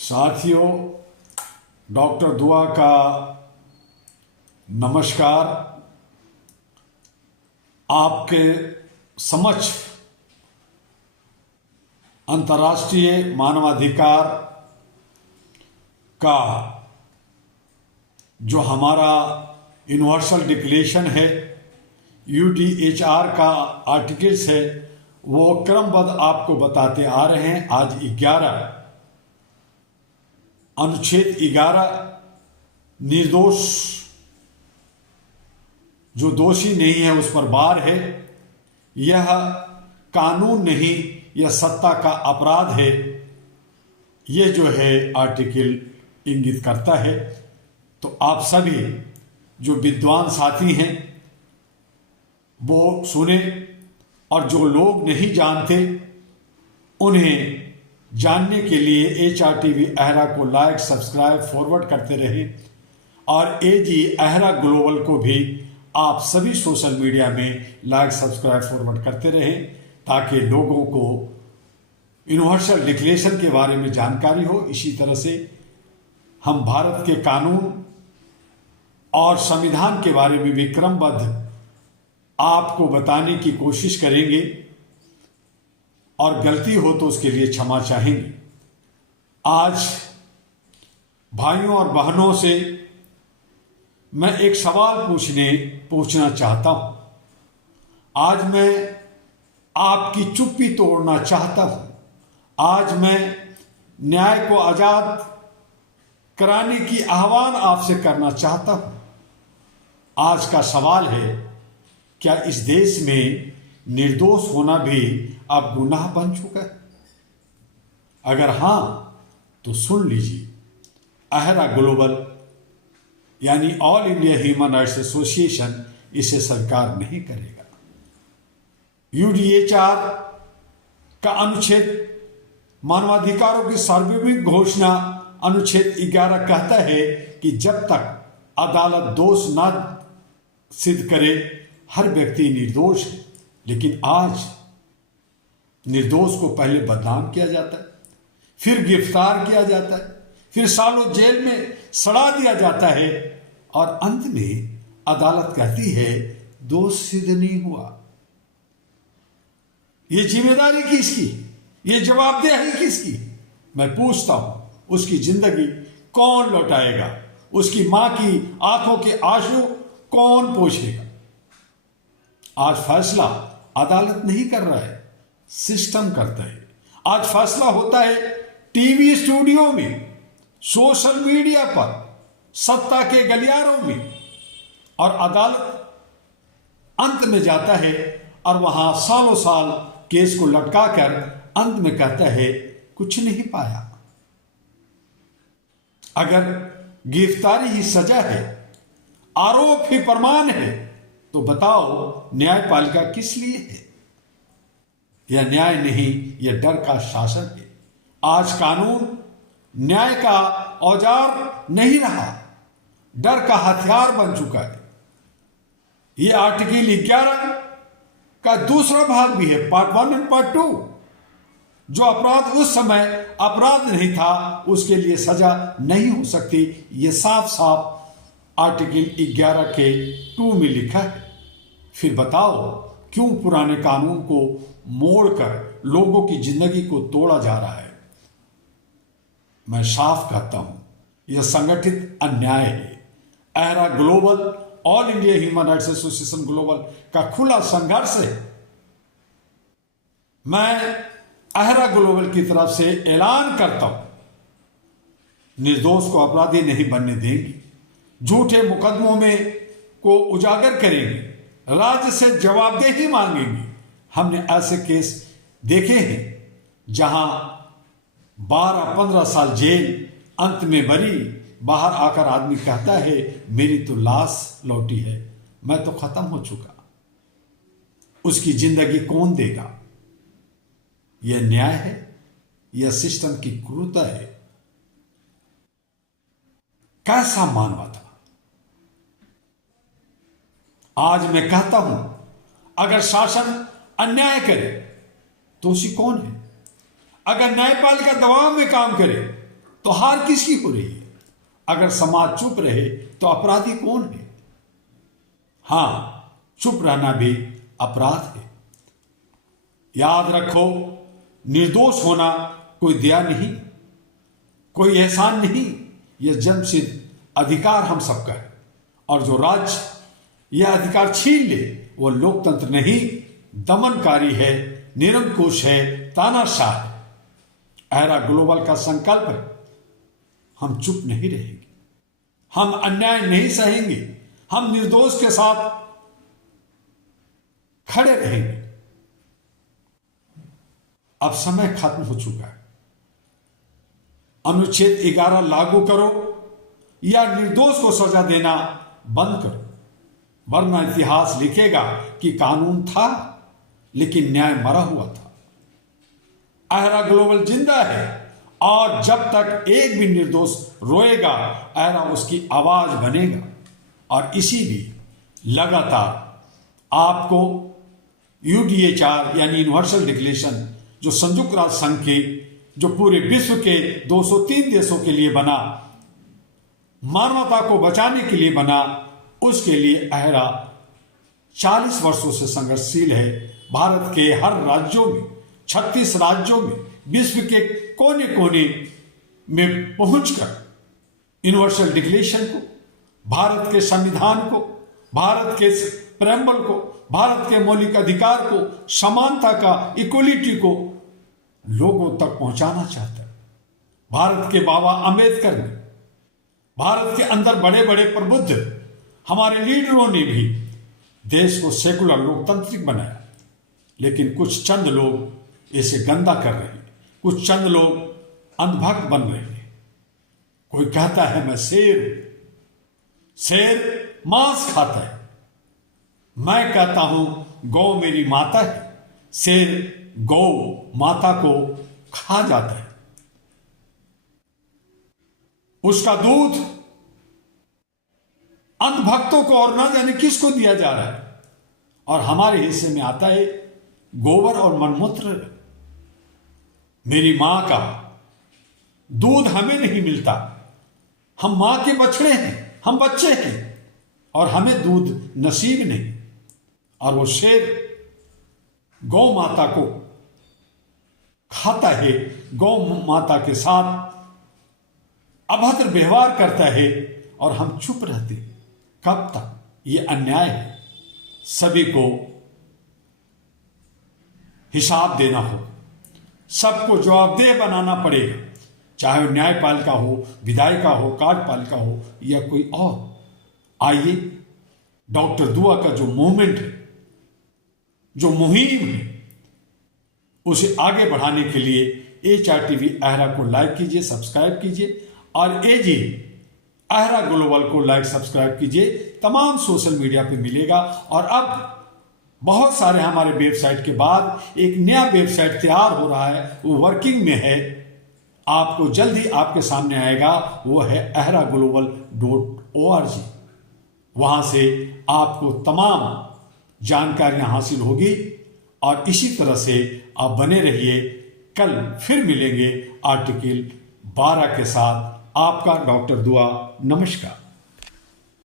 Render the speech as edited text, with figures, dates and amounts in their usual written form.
साथियों, डॉक्टर दुआ का नमस्कार। आपके समक्ष अंतर्राष्ट्रीय मानवाधिकार का जो हमारा यूनिवर्सल डिक्लेरेशन है, यूडीएचआर का आर्टिकल्स है, वो क्रमबद्ध आपको बताते आ रहे हैं। आज 11 अनुच्छेद 11 निर्दोष जो दोषी नहीं है उस पर बार है। यह कानून नहीं, यह सत्ता का अपराध है, यह जो है आर्टिकल इंगित करता है। तो आप सभी जो विद्वान साथी हैं वो सुने, और जो लोग नहीं जानते उन्हें जानने के लिए HRTV अहरा को लाइक, सब्सक्राइब, फॉरवर्ड करते रहे। और AG अहरा ग्लोबल को भी आप सभी सोशल मीडिया में लाइक, सब्सक्राइब, फॉरवर्ड करते रहे, ताकि लोगों को यूनिवर्सल डिक्लेरेशन के बारे में जानकारी हो। इसी तरह से हम भारत के कानून और संविधान के बारे में भी क्रमबद्ध आपको बताने की कोशिश करेंगे, और गलती हो तो उसके लिए क्षमा चाहेंगे। आज भाइयों और बहनों से मैं एक सवाल पूछना चाहता हूं। आज मैं आपकी चुप्पी तोड़ना चाहता हूं। आज मैं न्याय को आजाद कराने की आह्वान आपसे करना चाहता हूं। आज का सवाल है, क्या इस देश में निर्दोष होना भी अब गुनाह बन चुका है? अगर हां तो सुन लीजिए, अहरा ग्लोबल यानी all India Human Rights association इसे स्वीकार नहीं करेगा। यूडीएचआर का अनुच्छेद मानवाधिकारों की सार्वभौमिक घोषणा अनुच्छेद 11 कहता है कि जब तक अदालत दोष न सिद्ध करे हर व्यक्ति निर्दोष है। लेकिन आज निर्दोष को पहले बदनाम किया जाता है, फिर गिरफ्तार किया जाता है, फिर सालों जेल में सड़ा दिया जाता है, और अंत में अदालत कहती है दोष सिद्ध नहीं हुआ। ये जिम्मेदारी किसकी? ये जवाबदेही किसकी? मैं पूछता हूं, उसकी जिंदगी कौन लौटाएगा? उसकी मां की आंखों के आंसू कौन पोंछेगा? आज फैसला अदालत नहीं कर रहा है, सिस्टम करता है। आज फैसला होता है टीवी स्टूडियो में, सोशल मीडिया पर, सत्ता के गलियारों में, और अदालत अंत में जाता है और वहां सालों साल केस को लटकाकर अंत में कहता है कुछ नहीं पाया। अगर गिरफ्तारी ही सजा है, आरोप ही प्रमाण है, तो बताओ न्यायपालिका किस लिए है? यह न्याय नहीं, यह डर का शासन है। आज कानून न्याय का औजार नहीं रहा, डर का हथियार बन चुका है। यह आर्टिकल 11 का दूसरा भाग भी है, पार्ट 1 और पार्ट 2। जो अपराध उस समय अपराध नहीं था उसके लिए सजा नहीं हो सकती। यह साफ साफ आर्टिकल 11 के 2 में लिखा है। फिर बताओ क्यों पुराने कानून को मोड़कर लोगों की जिंदगी को तोड़ा जा रहा है? मैं साफ कहता हूं, यह संगठित अन्याय है। AHRA Global, All India Human Rights Association Global का खुला संघर्ष है। मैं अहरा ग्लोबल की तरफ से ऐलान करता हूं, निर्दोष को अपराधी नहीं बनने देंगे। झूठे मुकदमों में को उजागर करेंगे, राज्य से जवाबदेही मांगेंगे। हमने ऐसे केस देखे हैं जहां 12-15 साल जेल, अंत में बरी, बाहर आकर आदमी कहता है मेरी तो लाश लौटी है, मैं तो खत्म हो चुका। उसकी जिंदगी कौन देगा? यह न्याय है? यह सिस्टम की क्रूरता है? कैसा मानवा था? आज मैं कहता हूं, अगर शासन अन्याय करे दोषी कौन है? अगर न्यायपालिका दबाव में काम करे तो हार किसकी हो रही है? अगर समाज चुप रहे तो अपराधी कौन है? हां, चुप रहना भी अपराध है। याद रखो, निर्दोष होना कोई दया नहीं, कोई एहसान नहीं, यह जन्मसिद्ध अधिकार हम सबका है। और जो राज्य यह अधिकार छीन ले वो लोकतंत्र नहीं, दमनकारी है, निरंकुश है, तानाशाह है। अहरा ग्लोबल का संकल्प है, हम चुप नहीं रहेंगे, हम अन्याय नहीं सहेंगे, हम निर्दोष के साथ खड़े रहेंगे। अब समय खत्म हो चुका है। अनुच्छेद 11 लागू करो या निर्दोष को सजा देना बंद करो, वरना इतिहास लिखेगा कि कानून था लेकिन न्याय मरा हुआ था। अहरा ग्लोबल जिंदा है और जब तक एक भी निर्दोष रोएगा, अहरा उसकी आवाज बनेगा। और इसीलिए लगातार आपको UDHR यानी यूनिवर्सल डिक्लेरेशन, जो संयुक्त राष्ट्र संघ के, जो पूरे विश्व के 203 देशों के लिए बना, मानवता को बचाने के लिए बना, उसके लिए अहरा 40 वर्षों से संघर्षशील है। भारत के हर राज्यों में, 36 राज्यों में, विश्व के कोने कोने में पहुंचकर यूनिवर्सल डिक्लेरेशन को, भारत के संविधान को, भारत के प्रेम्बल को, भारत के मौलिक अधिकार को, समानता का, इक्वलिटी को लोगों तक पहुंचाना चाहता है। भारत के बाबा अंबेडकर ने, भारत के अंदर बड़े बड़े प्रबुद्ध हमारे लीडरों ने भी देश को सेकुलर लोकतांत्रिक बनाया, लेकिन कुछ चंद लोग इसे गंदा कर रहे हैं, कुछ चंद लोग अंधभक्त बन रहे हैं। कोई कहता है मैं शेर हूं, शेर मांस खाता है, मैं कहता हूं गौ मेरी माता है। शेर गौ माता को खा जाता है, उसका दूध अंधभक्तों को और ना जाने किसको दिया जा रहा है, और हमारे हिस्से में आता है गोबर और मलमूत्र। मेरी मां का दूध हमें नहीं मिलता, हम मां के बछड़े हैं, हम बच्चे हैं और हमें दूध नसीब नहीं। और वो शेर गौ माता को खाता है, गौ माता के साथ अभद्र व्यवहार करता है और हम चुप रहते हैं। कब तक? ये अन्याय है, सभी को हिसाब देना हो, सबको जवाबदेह बनाना पड़ेगा, चाहे वो न्यायपालिका हो, विधायिका हो, कार्यपालिका हो या कोई और। आइए डॉक्टर दुआ का जो मूवमेंट है, जो मुहिम है, उसे आगे बढ़ाने के लिए HRTV अहरा को लाइक कीजिए, सब्सक्राइब कीजिए और AG अहरा ग्लोबल को लाइक सब्सक्राइब कीजिए। तमाम सोशल मीडिया पे मिलेगा। और अब बहुत सारे हमारे वेबसाइट के बाद एक नया वेबसाइट तैयार हो रहा है, वो वर्किंग में है, आपको जल्द ही आपके सामने आएगा। वो है ahraglobal.org। वहां से आपको तमाम जानकारियां हासिल होगी और इसी तरह से आप बने रहिए। कल फिर मिलेंगे आर्टिकल 12 के साथ। आपका डॉक्टर दुआ। नमस्कार।